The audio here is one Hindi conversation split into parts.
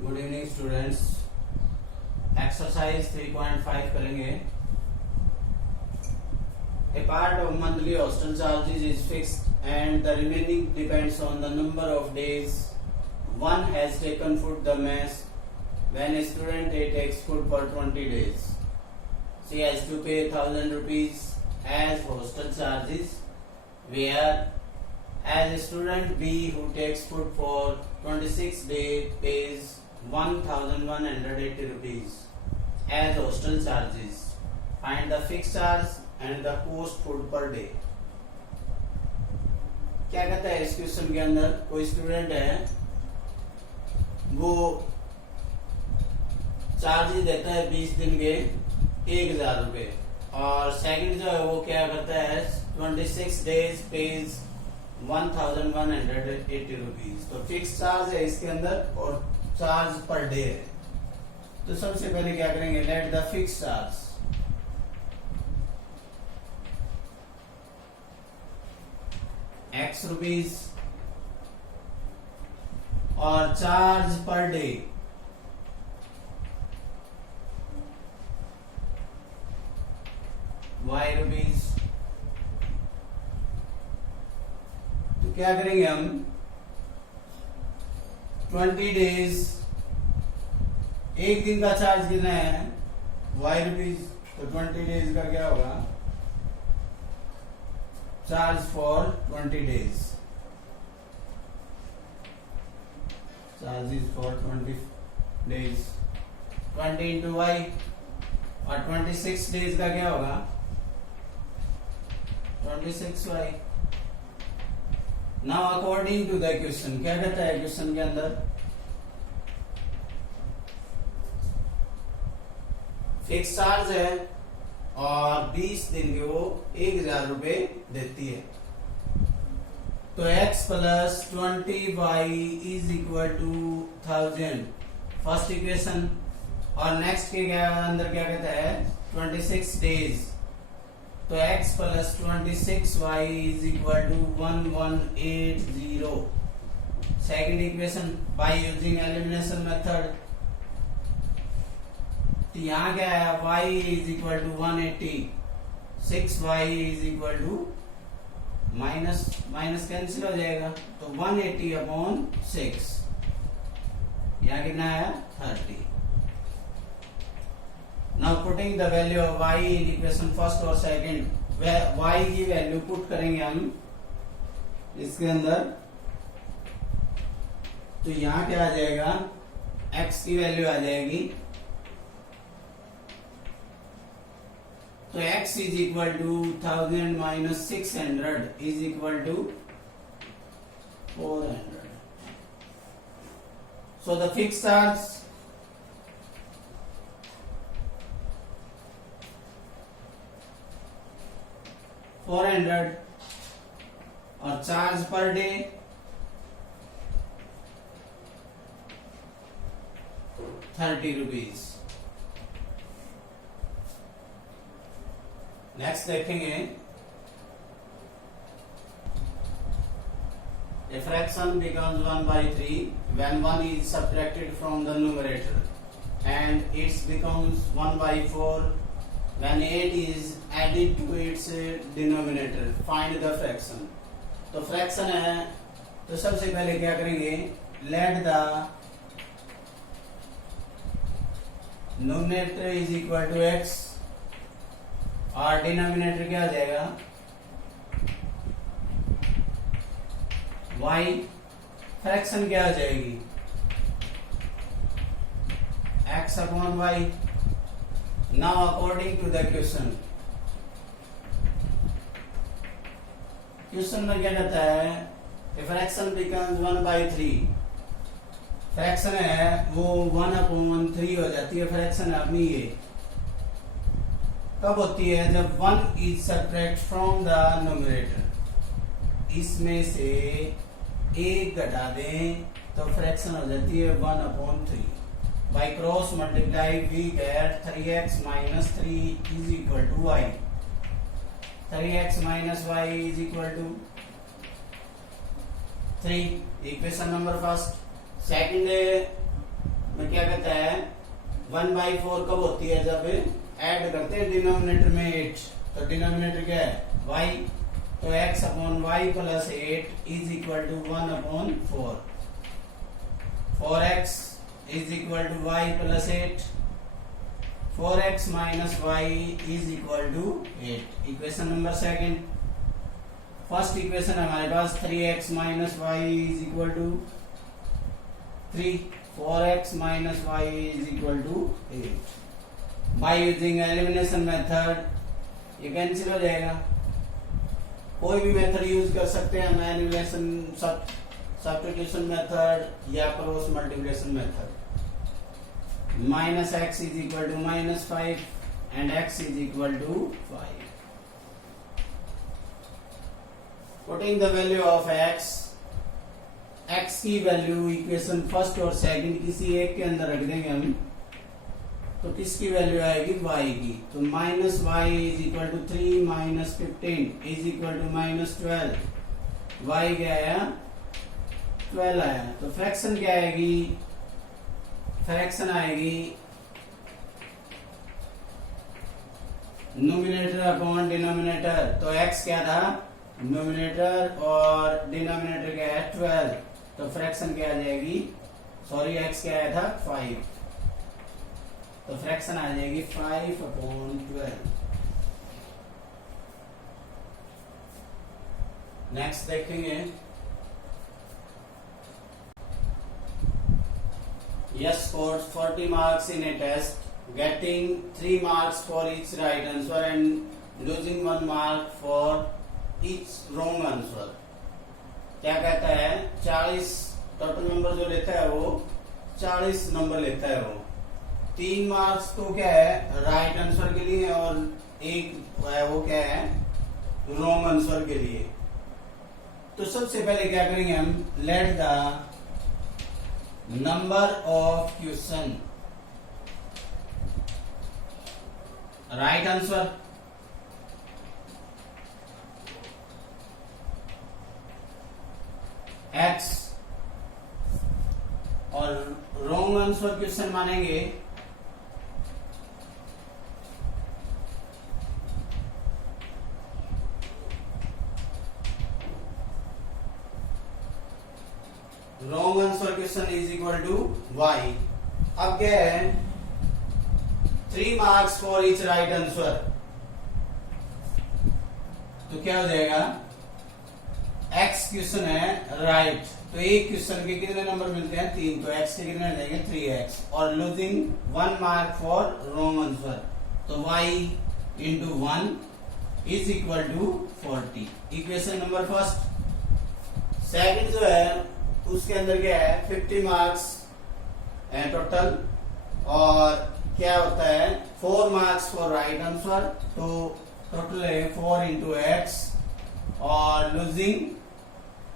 Good evening students. एक्सरसाइज 3.5 करेंगे। A part of monthly hostel charges is fixed and the remaining depends on the number of days one has taken food the mess. When a student A takes food for 20 days, she has to pay 1000 rupees as hostel charges, where as a student B who takes food for 26 days pays 1180 rupees as hostel charges. Find the fixed charge and the cost food per day. क्या कहता है इस क्वेश्चन के अंदर, कोई स्टूडेंट है वो चार्जेस देता है 20 दिन के 1000 रुपए, और सेकंड जो है वो क्या करता है 26 डेज पेज 1180 रुपीज। तो फिक्स चार्ज है इसके अंदर और चार्ज पर डे है। तो सबसे पहले क्या करेंगे, let the fix charge x rupees और charge per day y rupees. तो क्या करेंगे हम 20 डेज, एक दिन का चार्ज कितना है y रुपीज, तो 20 डेज का क्या होगा charge for 20 days, charges for 20 days 20 into y, और 26 डेज का क्या होगा 26y। Now according to the question क्या कहता है क्वेश्चन के अंदर, फिक्स चार्ज है और 20 दिन के वो 1000 रुपए देती है। तो x plus 20y is equal to 1000 first equation, और नेक्स्ट के क्या अंदर क्या कहता है 26 डेज, तो x plus 26y is equal to 1180 second equation by using elimination method. तो यहाँ क्या है y is equal to 180, 6y is equal to minus minus cancel हो जाएगा, तो 180 अपॉन 6, यहाँ कितना है 30। Now putting the value of y in equation first और सेकंड, y की वैल्यू पुट करेंगे हम इसके अंदर, तो यहाँ क्या आ जाएगा x की वैल्यू आ जाएगी, तो x is equal to 1000 minus 600 is equal to 400। So the fix charge $400 और charge per day 30 rupees. Next देखेंगे, a fraction becomes 1/3 when 1 is subtracted from the numerator and it becomes 1/4 when 8 is added to its denominator. Find the fraction. तो फ्रैक्शन है, तो सबसे पहले क्या करेंगे, let the numerator is equal to x और डिनोमिनेटर क्या आ जाएगा y, फ्रैक्शन क्या आ जाएगी x upon y। Now according to the question, question में क्या कहता है फ्रैक्शन बिकम्स 1/3, फ्रैक्शन है वो 1/3 हो जाती है, फ्रैक्शन है अपनी ये कब होती है जब 1 is subtract from the numerator, इसमें से एक घटा दें तो फ्रैक्शन हो जाती है 1/3। By cross multiply we get 3x minus 3 is equal to y, 3x minus y is equal to 3, equation number first. Second में क्या कहता है 1/4 कब होती है जब ऐड करते हैं डिनोमिनेटर में 8, तो डिनोमिनेटर क्या है y, तो x upon y plus 8 is equal to 1/4, 4x is equal to y plus 8, 4x minus y is equal to 8। Equation number second, first equation हमारे पास 3x minus y is equal to 3, 4x minus y is equal to 8। By using elimination method ये कैंसिल हो जाएगा, कोई भी मेथड यूज कर सकते हैं हम, एलिमिनेशन, सब्स्टिट्यूशन मेथड या cross multiplication method. Minus x is equal to -5 and x is equal to 5। Putting the value of x की वैल्यू इक्वेशन फर्स्ट और सेकंड किसी एक के अंदर रख देंगे हम, तो किसकी वैल्यू आएगी y की, तो minus y is equal to 3 minus 15 is equal to -12, y क्या आया 12 आया, तो फ्रैक्शन क्या आएगी, फ्रैक्शन आएगी नोमिनेटर अपॉन डिनोमिनेटर, तो x क्या था नोमिनेटर और डिनोमिनेटर क्या है 12, तो फ्रैक्शन क्या आ जाएगी, सॉरी x क्या आया था 5, तो फ्रैक्शन आ जाएगी 5/12। नेक्स्ट देखेंगे, Yash scored 40 marks in a test getting 3 marks for each right answer and losing 1 mark for each wrong answer. क्या कहता है 40 टोटल नंबर जो लेता है वो 40 नंबर लेता है, वो 3 मार्क्स तो क्या है राइट आंसर के लिए और एक वो क्या है रॉन्ग आंसर के लिए। तो सबसे पहले क्या करेंगे हम, let the number of question right answer x और रॉन्ग आंसर क्वेश्चन मानेंगे wrong answer question is equal to y। अब क्या है 3 marks for each right answer, तो क्या हो जाएगा x क्वेश्चन है राइट, तो एक क्वेश्चन के कितने नंबर मिलते हैं 3, तो x के कितने जाएंगे 3x, और losing 1 mark for wrong answer, तो y into 1 is equal to 40। Equation number first. Second जो है उसके अंदर क्या है 50 मार्क्स है टोटल, और क्या होता है 4 मार्क्स फॉर राइट आंसर, तो टोटल है 4 इंटू एक्स, और losing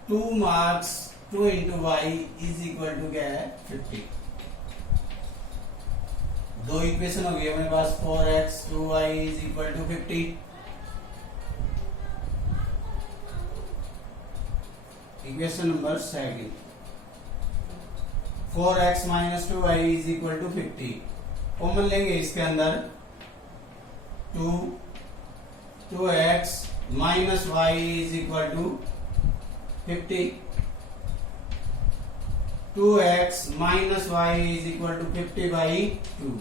2 marks 2 into y is equal to क्या है 50। दो इक्वेशन हो गई अपने पास, 4x 2y is equal to 50। Equation number second, 4x minus 2y is equal to 50। Common लेंगे इसके अंदर 2x minus y is equal to 50, 2x minus y is equal to 50/2,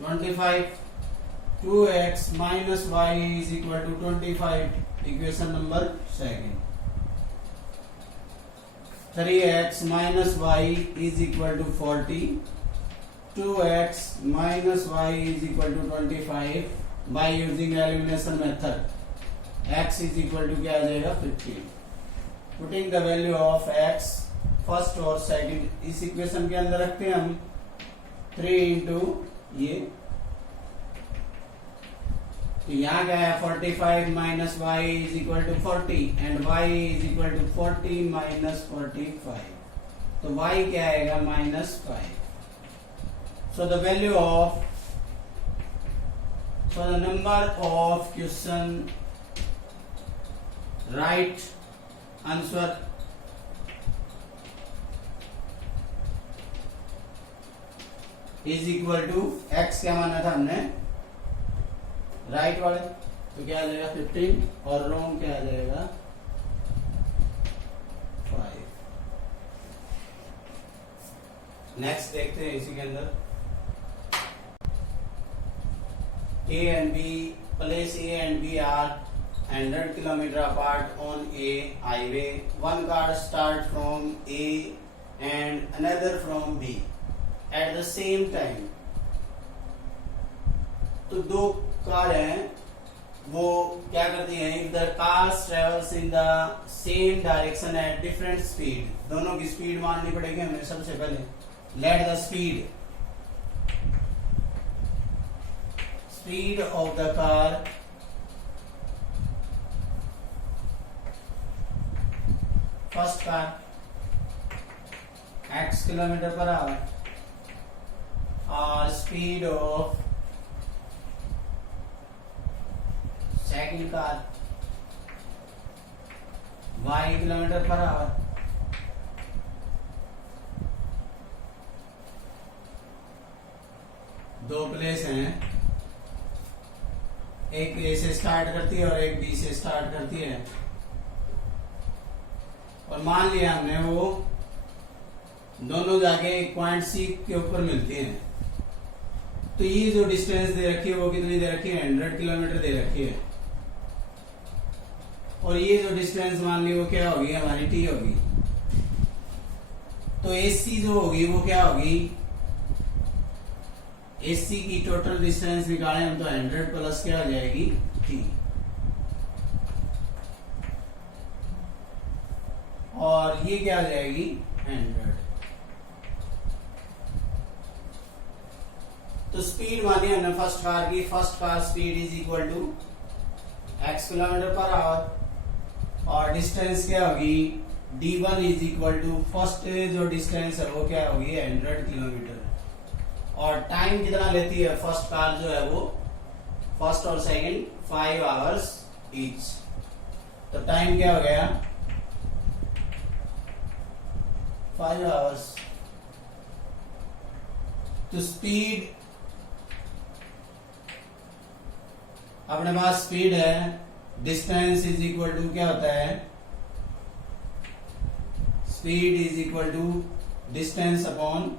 25, 2x minus y is equal to 25। Equation number second. 3x minus y is equal to 40, 2x minus y is equal to 25 by using elimination method, x is equal to क्या आ जाएगा 15। Putting the value of x first और सेकंड इस इक्वेशन के अंदर रखते हैं हम, 3 इंटू ये, तो यहाँ क्या है 45 minus y is equal to 40 and y is equal to 40 minus 45, तो y क्या आएगा -5। So the value of, so the number of question right answer is equal to x क्या माना था हमने राइट वाले, तो क्या आ जाएगा 15 और रॉन्ग क्या आ जाएगा 5। नेक्स्ट देखते हैं इसी के अंदर A and B, place A and B are 100 kilometer apart on a highway. One car starts from A and another from B at the same time. तो दो कार हैं, वो क्या करती हैं? If the cars travels in the same direction at different speed, दोनों की स्पीड माननी पड़ेगी हमें सबसे पहले. Let the speed of the car first car x kilometer per hour or speed of second car y kilometer per hour. दो प्लेस हैं, एक ए से स्टार्ट करती है और एक बी से स्टार्ट करती है, और मान लिया हमने वो दोनों जाके एक पॉइंट सी के ऊपर मिलती हैं. तो ये जो डिस्टेंस दे रखी है वो कितनी दे रखी है 100 किलोमीटर दे रखी है, और ये जो डिस्टेंस मान ली वो क्या होगी हमारी टी होगी. तो एसी जो होगी वो क्या होगी, एसी की टोटल डिस्टेंस निकालें हम तो 100 प्लस क्या हो जाएगी टी, और ये क्या हो जाएगी 100. तो स्पीड मानी हमने फर्स्ट कार की, first car speed is equal to x kilometre per hour, और डिस्टेंस क्या होगी d1 is equal to first जो डिस्टेंस है वो क्या होगी 100 किलोमीटर, और टाइम कितना लेती है फर्स्ट कार जो है वो फर्स्ट और सेकंड 5 आवर्स ईच. तो टाइम क्या हो गया 5 आवर्स. तो स्पीड अपने पास स्पीड है, डिस्टेंस इज इक्वल टू क्या होता है speed is equal to distance upon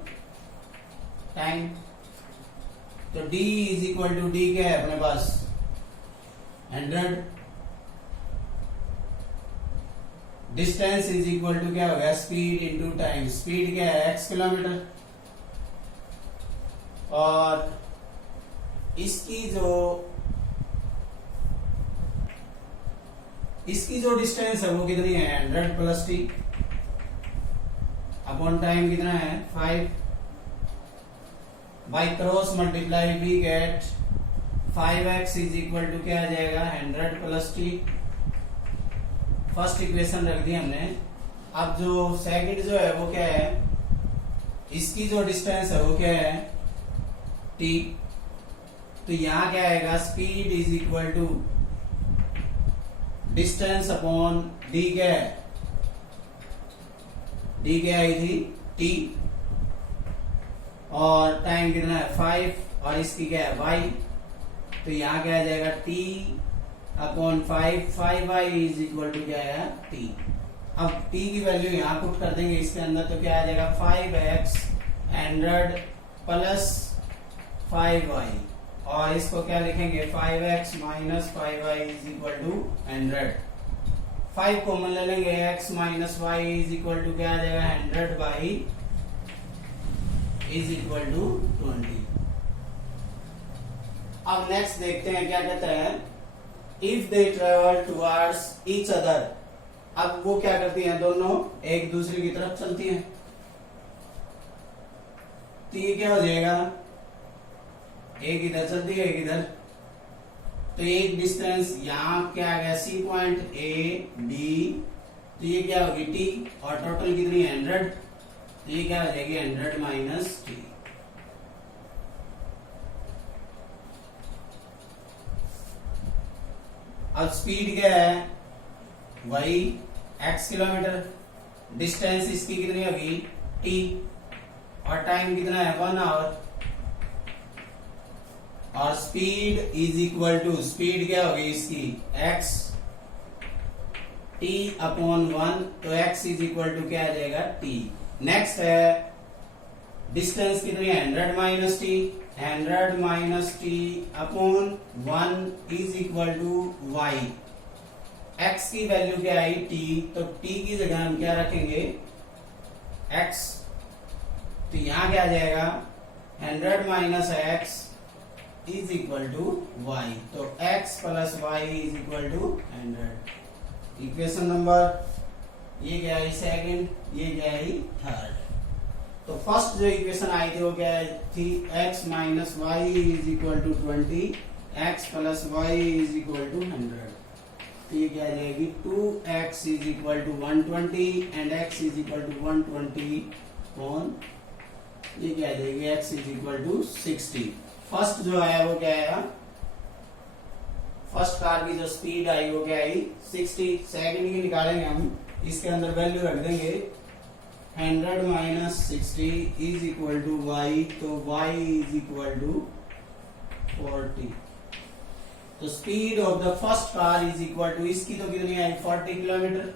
time. तो d is equal to d क्या है अपने पास 100, डिस्टेंस इज इक्वल टू क्या हो गया स्पीड इंटू टाइम. स्पीड क्या है x किलोमीटर, और इसकी जो डिस्टेंस है वो कितनी है 100 प्लस टी अपॉन टाइम कितना है 5. By cross multiply we get 5x is equal to क्या आ जाएगा 100 प्लस टी. फर्स्ट इक्वेशन रख दी हमने. अब जो सेकंड जो है वो क्या है, इसकी जो डिस्टेंस है वो क्या है t. तो यहां क्या आएगा speed is equal to distance upon d क्या है d क्या आई थी t, और टाइम कितना है 5, और इसकी क्या है y. तो यहाँ क्या आ जाएगा t upon 5y is equal to क्या है t. अब t की वैल्यू यहाँ पुट कर देंगे इसके अंदर, तो क्या आ जाएगा 5x 100 प्लस 5y, और इसको क्या लिखेंगे 5x minus 5y is equal to 100. 5 common ले लेंगे, x minus y is equal to क्या आ जाएगा 100 बाई इज इक्वल टू 20. अब नेक्स्ट देखते हैं क्या कहता है, if they travel towards each other. अब वो क्या करती हैं दोनों एक दूसरे की तरफ चलती हैं, तो ये क्या हो जाएगा एक इधर चलती है एक इधर. तो एक डिस्टेंस यहाँ क्या आ गया सी पॉइंट ए बी, तो ये क्या होगी टी, और टोटल कितनी 100, तो ये क्या हो जाएगी 100 माइनस टी. अब स्पीड क्या है वही x किलोमीटर, डिस्टेंस इसकी कितनी होगी t, और टाइम कितना है 1 आवर. और speed is equal to, speed क्या होगी इसकी, x t अपॉन 1, तो x इज इक्वल टू क्या आ जाएगा, t। नेक्स्ट है डिस्टेंस कितनी है, 100 minus t, 100 minus t upon 1 is equal to y। x की वैल्यू क्या आई, t, तो t की जगह हम क्या रखेंगे, x, तो यहां क्या आ जाएगा, 100 minus x is equal to y, तो x plus y is equal to 100। Equation number, ये क्या है सेकंड, ये क्या है थर्ड। तो फर्स्ट जो इक्वेशन आई थी वो क्या थी, x minus y is equal to 20, x plus y is equal to 100। तो ये क्या आ जाएगी, 2x is equal to 120 and x is equal to 120 on, ये क्या आ जाएगी, x is equal to 60। First जो आया वो क्या आया, फर्स्ट कार की जो स्पीड आई वो क्या आई 60। सेकंड की निकालेंगे हम, इसके अंदर वैल्यू रख देंगे 100 minus 60 is equal to y, तो y इज इक्वल टू 40। तो speed of the first car is equal to, इसकी तो कितनी आई 40 kilometre,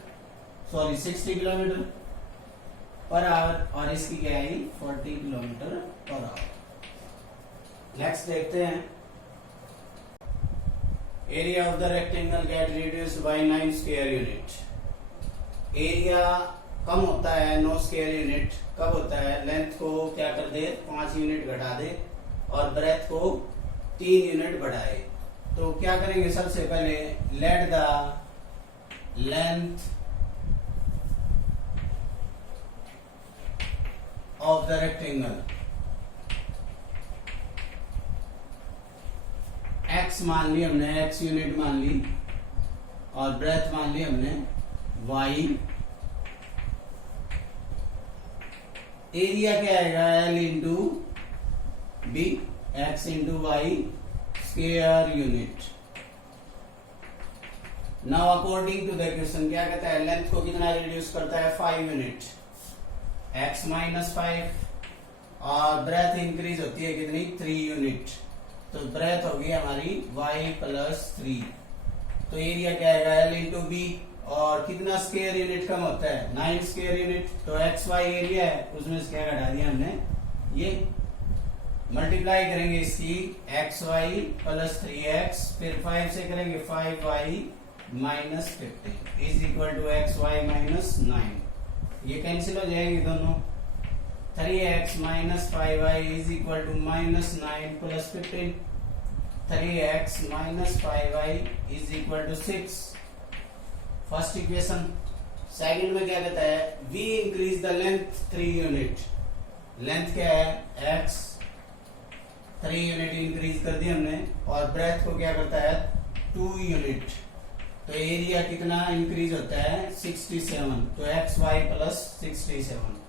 sorry 60 kilometre per hour, और इसकी क्या आई 40 किलोमीटर पर आवर। नेक्स्ट देखते हैं, area of the rectangle get reduced by 9 square unit. एरिया कम होता है 9 स्क्वायर यूनिट, कब होता है, लेंथ को क्या कर दे 5 यूनिट घटा दे और ब्रेथ को 3 यूनिट बढ़ाए। तो क्या करेंगे, सबसे पहले late the length of the rectangle x मान ली हमने, x यूनिट मान ली, और ब्रेथ मान ली हमने y। एरिया क्या आएगा, l into b, x into y square unit. Now according to the equation क्या कहता है, लेंथ को कितना रिड्यूस करता है 5 यूनिट, x माइनस 5, और ब्रेथ इंक्रीज होती है कितनी 3 यूनिट, तो ब्रेथ होगी हमारी y प्लस 3। तो एरिया क्या आएगा l इंटू बी, और कितना स्क्वायर यूनिट कम होता है 9 स्क्वायर यूनिट, तो एक्स वाई एरिया है उसमें से क्या घटा दिया हमने, ये मल्टीप्लाई करेंगे इसकी एक्स वाई प्लस 3x, फिर 5 से करेंगे 5y minus 15 is equal to x y minus 9। ये कैंसिल हो जाएंगे दोनों, 3x minus 5y is equal to minus 9 plus 15, 3x minus 5y is equal to 6। First equation. Second में क्या कहता है, v increase the length 3 unit, length क्या है x, 3 यूनिट इंक्रीज कर दी हमने, और ब्रेथ को क्या करता है 2 यूनिट, तो एरिया कितना इंक्रीज होता है 67, तो एक्स वाई प्लस 67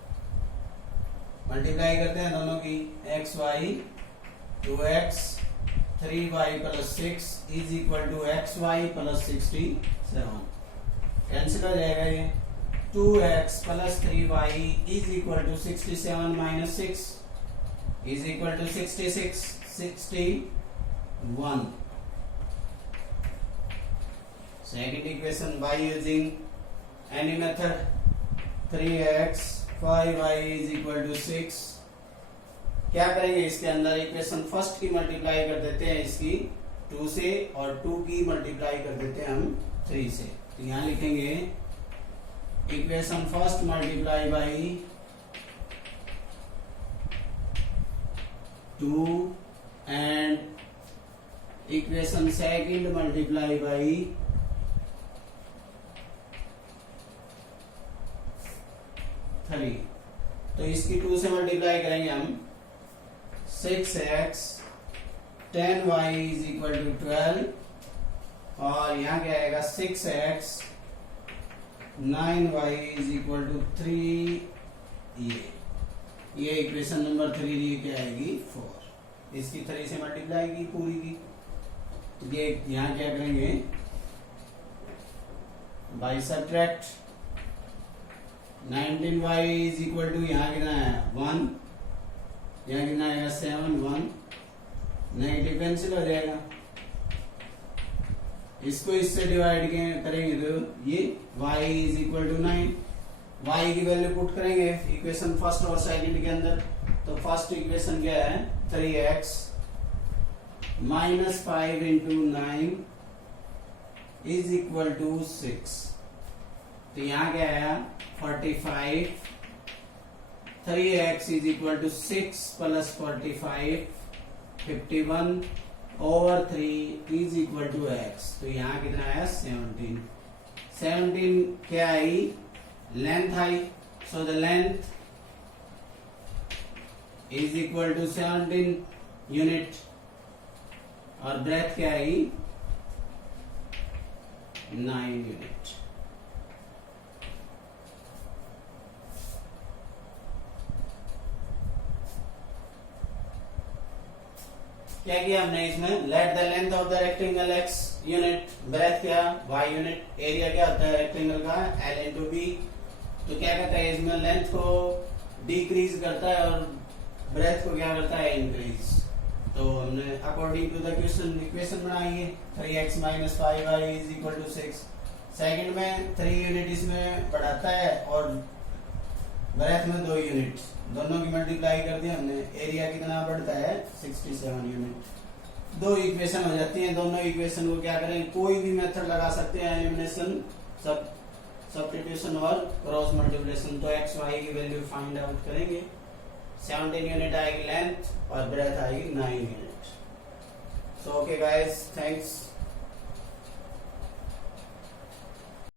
मल्टीप्लाई करते हैं दोनों की, x y 2x 3y plus 6 is equal to x y plus 67, cancel हो जाएगा ये, 2x plus 3y is equal to 67 minus 6 is equal to 61। Second equation, by using any method 3x 5y is equal to 6। क्या करेंगे इसके अंदर, इक्वेशन फर्स्ट की मल्टीप्लाई कर देते हैं इसकी 2 से, और 2 की मल्टीप्लाई कर देते हैं हम 3 से। तो यहां लिखेंगे equation first multiply by 2 and equation second multiply by 3। तो इसकी 2 से मल्टीप्लाई करेंगे हम, 6x 10y is equal to 12, और यहाँ क्या आएगा 6x 9y is equal to 3। ये इक्वेशन नंबर 3 ये क्या आएगी 4। इसकी 3 से मल्टीप्लाई की पूरी की, तो ये यहाँ क्या करेंगे by subtract 19y is equal to यहाँ कितना है 1, यहाँ कितना आएगा 7 1 नेगेटिव कैंसिल हो जाएगा, इसको इससे डिवाइड करेंगे तो ये y is equal to 9, y की वैल्यू पुट करेंगे इक्वेशन फर्स्ट और सेकंड के अंदर। तो फर्स्ट इक्वेशन क्या है 3x minus 5 into 9 is equal to 6। तो यहाँ क्या आया 45, 3x is equal to 6 plus 45 51 over 3 is equal to x। तो यहाँ कितना आया 17। 17 क्या आई लेंथ आई, so the length is equal to 17 unit और ब्रेथ क्या आई 9 यूनिट। क्या किया हमने इसमें, let the length of the rectangle x unit, breadth क्या y यूनिट, एरिया क्या होता है रेक्टेंगल का l इंटू बी। तो क्या करता है इसमें लेंथ को डिक्रीज करता है और ब्रेथ को क्या करता है इंक्रीज। तो हमने according to the question equation बनाई है 3x minus 5y is equal to 6। Second में 3 यूनिट इसमें बढ़ाता है और ब्रेथ में 2 यूनिट, दोनों की मल्टीप्लाई कर दिया हमने, एरिया कितना बढ़ता है 67 यूनिट। 2 इक्वेशन हो जाती हैं, दोनों इक्वेशन को क्या करें कोई भी मेथड लगा सकते हैं, एलिमिनेशन, सब्स्टिट्यूशन और क्रॉस मल्टीप्लिकेशन। तो x y की वैल्यू फाइंड आउट करेंगे, 17 यूनिट आएगी लेंथ और ब्रेथ आएगी 9 unit. So okay guys, thanks.